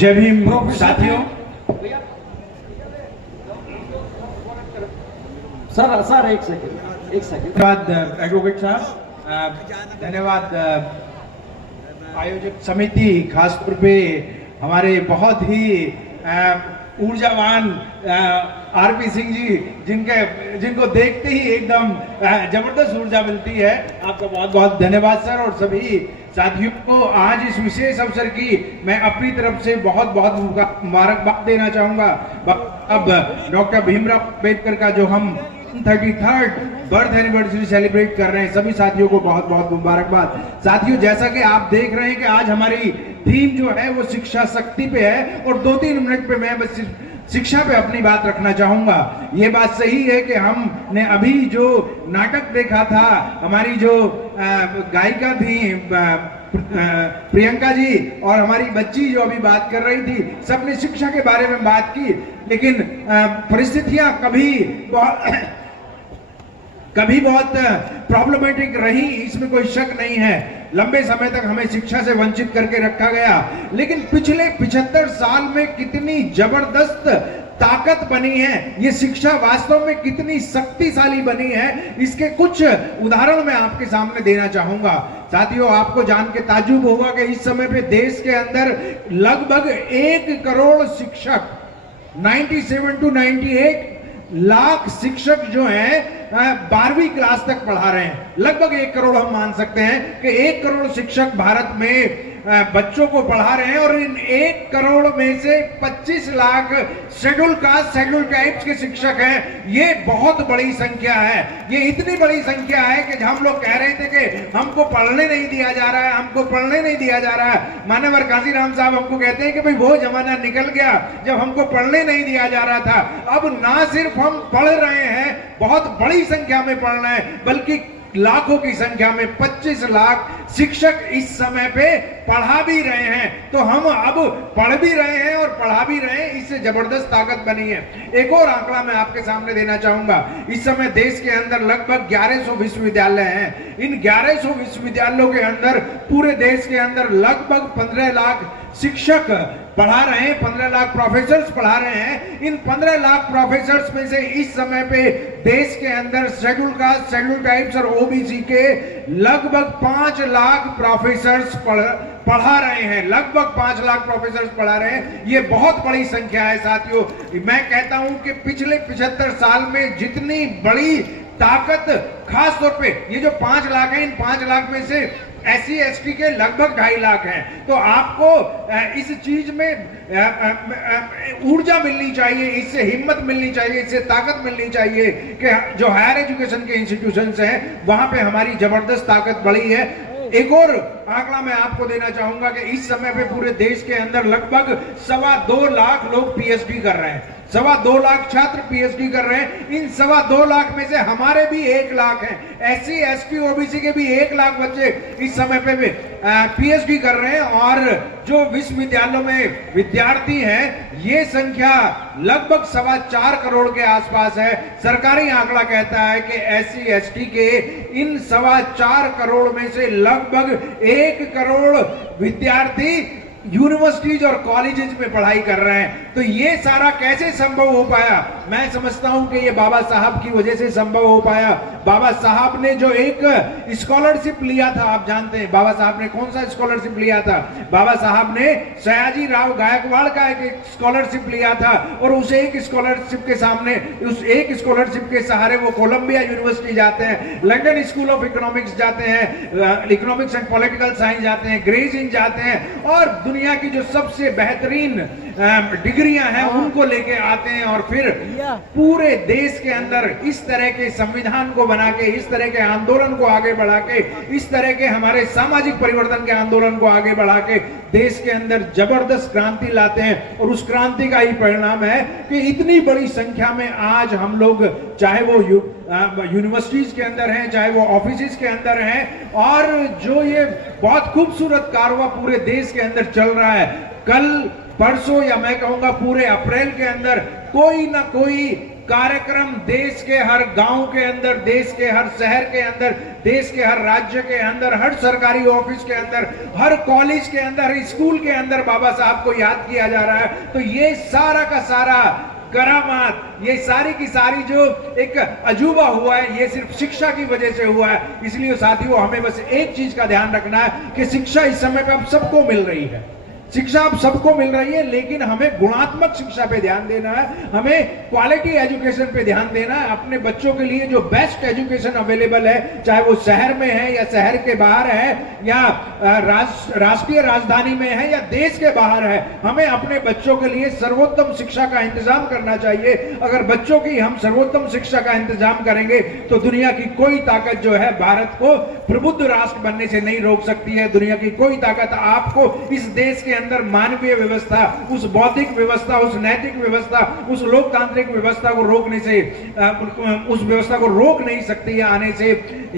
जय भीम साथियों। सर एक सेकंड। धन्यवाद एडवोकेट साहब, धन्यवाद आयोजक समिति, खासतौर पे हमारे बहुत ही ऊर्जावान आरपी सिंह जी, जिनको देखते ही एकदम जबरदस्त ऊर्जा मिलती है। आपका बहुत बहुत धन्यवाद सर, और सभी साथियों को आज इस विशेष अवसर की मैं अपनी तरफ से बहुत बहुत मुबारकबाद देना चाहूंगा। अब डॉक्टर भीमराव अंबेडकर का जो हम 33rd बर्थ एनिवर्सरी सेलिब्रेट कर रहे हैं, सभी साथियों को बहुत बहुत मुबारकबाद। साथियों, जैसा कि आप देख रहे हैं कि आज हमारी थीम जो है वो शिक्षा शक्ति पे है, और 2-3 मिनट पे मैं बस शिक्षा पे अपनी बात रखना चाहूंगा। ये बात सही है कि हमने अभी जो नाटक देखा था, हमारी जो गायिका थी प्रियंका जी और हमारी बच्ची जो अभी बात कर रही थी, सबने शिक्षा के बारे में बात की, लेकिन परिस्थितियां कभी बहुत प्रॉब्लमेटिक रही, इसमें कोई शक नहीं है। लंबे समय तक हमें शिक्षा से वंचित करके रखा गया, लेकिन पिछले 75 साल में कितनी जबरदस्त ताकत बनी है, ये शिक्षा वास्तव में कितनी शक्तिशाली बनी है, इसके कुछ उदाहरण मैं आपके सामने देना चाहूंगा। साथियों, आपको जान के ताज्जुब होगा कि इस समय पे देश के अंदर लगभग 1 करोड़ शिक्षक, 97 to 98 लाख शिक्षक जो हैं 12वीं क्लास तक पढ़ा रहे हैं। लगभग 1 करोड़ हम मान सकते हैं कि 1 करोड़ शिक्षक भारत में बच्चों को पढ़ा रहे हैं, और इन 1 करोड़ में से 25 lakh schedule caste, schedule tribes के शिक्षक हैं। ये बहुत बड़ी संख्या है। ये इतनी बड़ी संख्या है कि हम लोग कह रहे थे कि हमको पढ़ने नहीं दिया जा रहा है, हमको पढ़ने नहीं दिया जा रहा है। मानवर काशीराम साहब हमको कहते हैं कि भाई वो जमाना निकल गया जब हमको पढ़ने नहीं दिया जा रहा था। अब ना सिर्फ हम पढ़ रहे हैं, बहुत बड़ी संख्या में पढ़ रहे हैं, बल्कि लाखों की संख्या में 25 लाख शिक्षक इस समय पे पढ़ा भी रहे हैं। तो हम अब पढ़ भी रहे हैं और पढ़ा भी रहे हैं, इससे जबरदस्त ताकत बनी है। एक और आंकड़ा मैं आपके सामने देना चाहूंगा। इस समय देश के अंदर लगभग 1100 विश्वविद्यालय हैं। इन 1100 विश्वविद्यालयों के अंदर पूरे देश के अंदर लगभग 15 लाख शिक्षक पढ़ा रहे हैं, 15 लाख प्रोफेसर्स पढ़ा रहे हैं। इन 15 लाख प्रोफेसर्स में से इस समय पे देश के अंदर शेड्यूल कास्ट, शेड्यूल ट्राइब्स और ओबीसी के लगभग 5 लाख प्रोफेसर्स पढ़ा रहे हैं। लगभग 5 लाख प्रोफेसर्स पढ़ा रहे हैं। ये बहुत बड़ी संख्या है साथियों। मैं कहता हूं कि पिछले 75 साल में जितनी बड़ी ताकत, खास तौर पे ये जो 5 लाख है, इन 5 लाख में से SC ST के लगभग 2.5 लाख हैं। तो आपको इस चीज में ऊर्जा मिलनी चाहिए, इससे हिम्मत मिलनी चाहिए, इससे ताकत मिलनी चाहिए कि जो हायर एजुकेशन के इंस्टीट्यूशंस हैं वहां पे हमारी जबरदस्त ताकत बढ़ी है। एक और आंकड़ा मैं आपको देना चाहूंगा कि इस समय पे पूरे देश के अंदर लगभग 2.25 लाख लोग PhD कर रहे हैं। 2.25 लाख छात्र PhD कर रहे हैं। इन 2.25 लाख में से हमारे भी 1 लाख हैं। SC ST OBC के भी 1 लाख बच्चे इस समय पे भी PhD कर रहे हैं, और जो विश्वविद्यालयों में विद्यार्थी हैं, ये संख्या लगभग 4.25 करोड़ के आसपास है। सरकारी आंकड़ा कहता है कि SC ST के इन 4.25 करोड़ में से लगभग 1 करोड़ विद्यार्थी यूनिवर्सिटीज और कॉलेजेस में पढ़ाई कर रहे हैं। तो ये सारा कैसे संभव हो पाया? मैं समझता हूं कि ये बाबा साहब की वजह से संभव हो पाया। बाबा साहब ने जो एक स्कॉलरशिप लिया था, आप जानते हैं बाबा साहब ने कौन सा स्कॉलरशिप लिया था? बाबा साहब ने सयाजी राव गायकवाड़ का एक स्कॉलरशिप लिया था, और उस एक स्कॉलरशिप के सामने, उस एक स्कॉलरशिप के सहारे वो कोलंबिया यूनिवर्सिटी जाते हैं, लंदन स्कूल ऑफ इकोनॉमिक्स जाते हैं, इकोनॉमिक्स एंड पॉलिटिकल साइंस जाते हैं, ग्रेस इंक जाते हैं, और दुनिया की जो सबसे बेहतरीन डिग्रियां हैं उनको लेके आते हैं, और फिर पूरे देश के अंदर इस तरह के संविधान को बना के, इस तरह के आंदोलन को आगे बढ़ा के, इस तरह के हमारे सामाजिक परिवर्तन के आंदोलन को आगे बढ़ा के देश के अंदर जबरदस्त क्रांति लाते हैं। और उस क्रांति का ही परिणाम है कि इतनी बड़ी संख्या में आज हम लोग, चाहे वो यूनिवर्सिटीज के अंदर हैं, चाहे वो ऑफिस के अंदर हैं, और जो ये बहुत खूबसूरत कारवा पूरे देश के अंदर चल रहा है। कल परसों, या मैं कहूंगा पूरे अप्रैल के अंदर कोई ना कोई कार्यक्रम देश के हर गांव के अंदर, देश के हर शहर के अंदर, देश के हर राज्य के अंदर, हर सरकारी ऑफिस के अंदर, हर कॉलेज के अंदर, स्कूल के अंदर बाबा साहब को याद किया जा रहा है। तो ये सारा का सारा करामात, ये सारी की सारी जो एक अजूबा हुआ है, ये सिर्फ शिक्षा की वजह से हुआ है। इसलिए साथियों, हमें बस एक चीज का ध्यान रखना है कि शिक्षा इस समय पे अब सबको मिल रही है, शिक्षा अब सबको मिल रही है, लेकिन हमें गुणात्मक शिक्षा पे ध्यान देना है, हमें क्वालिटी एजुकेशन पे ध्यान देना है। अपने बच्चों के लिए जो बेस्ट एजुकेशन अवेलेबल है, चाहे वो शहर में है या शहर के बाहर है या राष्ट्रीय राजधानी में है या देश के बाहर है, हमें अपने बच्चों के लिए सर्वोत्तम शिक्षा का इंतजाम करना चाहिए। अगर बच्चों की हम सर्वोत्तम शिक्षा का इंतजाम करेंगे तो दुनिया की कोई ताकत जो है भारत को प्रबुद्ध राष्ट्र बनने से नहीं रोक सकती है। दुनिया की कोई ताकत आपको इस देश के अंदर मानवीय व्यवस्था, उस बौद्धिक व्यवस्था, उस नैतिक व्यवस्था, उस लोकतांत्रिक व्यवस्था को रोकने से, उस व्यवस्था को रोक नहीं सकती है आने से।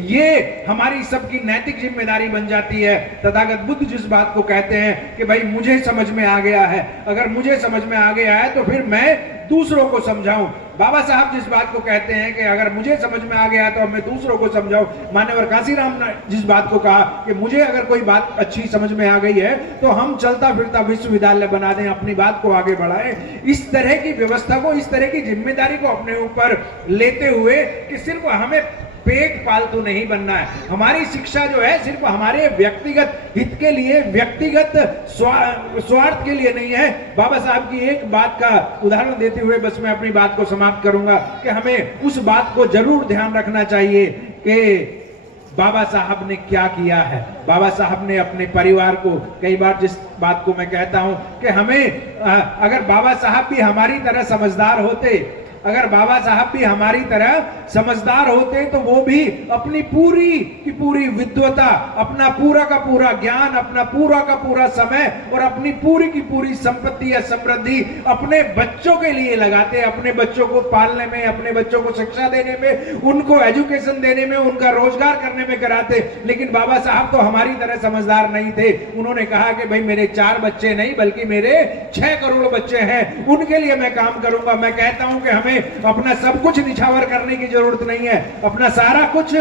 ये हमारी सबकी नैतिक जिम्मेदारी बन जाती है। तथागत बुद्ध जिस बात को कहते हैं कि भाई मुझे समझ में आ गया है, अगर मुझे समझ में आ गया है तो फिर मैं दूसरों को समझाऊं। बाबा साहब जिस बात को कहते हैं कि अगर मुझे समझ में आ गया तो मैं दूसरों को समझाऊं। मान्यवर कांसीराम ने जिस बात को कहा कि मुझे अगर कोई बात अच्छी समझ में आ गई है तो हम चलता फिरता विश्वविद्यालय बना दें, अपनी बात को आगे बढ़ाएं। इस तरह की व्यवस्था को, इस तरह की जिम्मेदारी को अपने ऊपर लेते हुए कि सिर्फ हमें पेट पालतू नहीं बनना है। हमारी शिक्षा जो है सिर्फ हमारे व्यक्तिगत हित के लिए, व्यक्तिगत स्वार्थ के लिए नहीं है। बाबा साहब की एक बात का उदाहरण देते हुए बस मैं अपनी बात को समाप्त करूंगा कि हमें उस बात को जरूर ध्यान रखना चाहिए कि बाबा साहब ने क्या किया है। बाबा साहब ने अपने परिवार को, कई बार जिस बात को मैं कहता हूं कि हमें अगर बाबा साहब भी हमारी तरह समझदार होते, अगर बाबा साहब भी हमारी तरह समझदार होते तो वो भी अपनी पूरी की पूरी विद्वता, अपना पूरा का पूरा ज्ञान, अपना पूरा का पूरा समय और अपनी पूरी की पूरी संपत्ति या समृद्धि अपने बच्चों के लिए लगाते, अपने बच्चों को पालने में, अपने बच्चों को शिक्षा देने में, उनको एजुकेशन देने में, उनका रोजगार करने में कराते। लेकिन बाबा साहब तो हमारी तरह समझदार नहीं थे। उन्होंने कहा कि भाई मेरे 4 बच्चे नहीं बल्कि मेरे 6 करोड़ बच्चे हैं, उनके लिए मैं काम करूंगा। मैं कहता हूं कि हमें अपना सब कुछ निछावर करने की जरूरत नहीं है, अपना सारा कुछ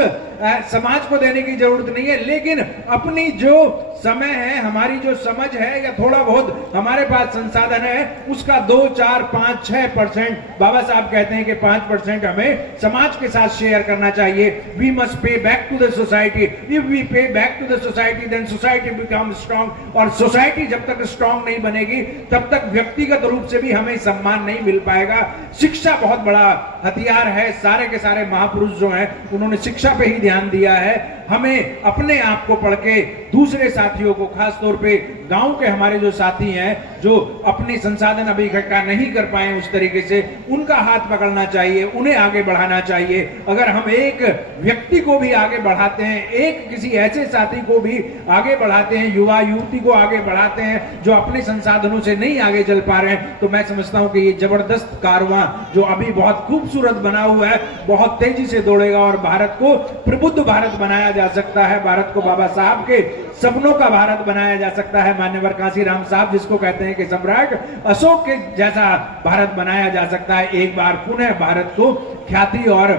समाज को देने की जरूरत नहीं है, लेकिन अपनी जो समय है, हमारी जो समझ है या थोड़ा बहुत हमारे पास संसाधन है, उसका 2, 4, 5, 6% बाबा साहब कहते हैं कि 5% हमें समाज के साथ शेयर करना चाहिए। We must pay back to the society. If we pay back to the society then society become strong. और सोसाइटी जब तक स्ट्रांग नहीं बनेगी तब तक व्यक्तिगत रूप से भी हमें सम्मान नहीं मिल पाएगा। शिक्षा बहुत बड़ा हथियार है। सारे के सारे महापुरुष जो हैं उन्होंने शिक्षा पे ही ध्यान दिया है। हमें अपने आप को पढ़ के दूसरे साथियों को, खास तौर पे गांव के हमारे जो साथी हैं जो अपने संसाधन अभी इकट्ठा नहीं कर पाए उस तरीके से, उनका हाथ पकड़ना चाहिए, उन्हें आगे बढ़ाना चाहिए। अगर हम एक व्यक्ति को भी आगे बढ़ाते हैं, एक किसी ऐसे साथी को भी आगे बढ़ाते हैं, युवा युवती को आगे बढ़ाते हैं जो अपने संसाधनों से नहीं आगे चल पा रहे हैं, तो मैं समझता हूं कि ये जबरदस्त कारवां जो अभी बहुत खूबसूरत बना हुआ है बहुत तेजी से दौड़ेगा और भारत को प्रबुद्ध भारत बनाया जा सकता है। भारत को बाबा साहब के सपनों का भारत बनाया जा सकता है। मान्यवर कांसीराम साहब जिसको कहते हैं कि सम्राट अशोक के जैसा भारत बनाया जा सकता है। एक बार पुनः भारत को ख्याति और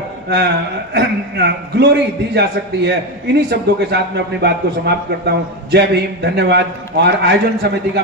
ग्लोरी दी जा सकती है। इन्हीं शब्दों के साथ मैं अपनी बात को समाप्त करता हूं। जय भीम, धन्यवाद। और आयोजन समिति का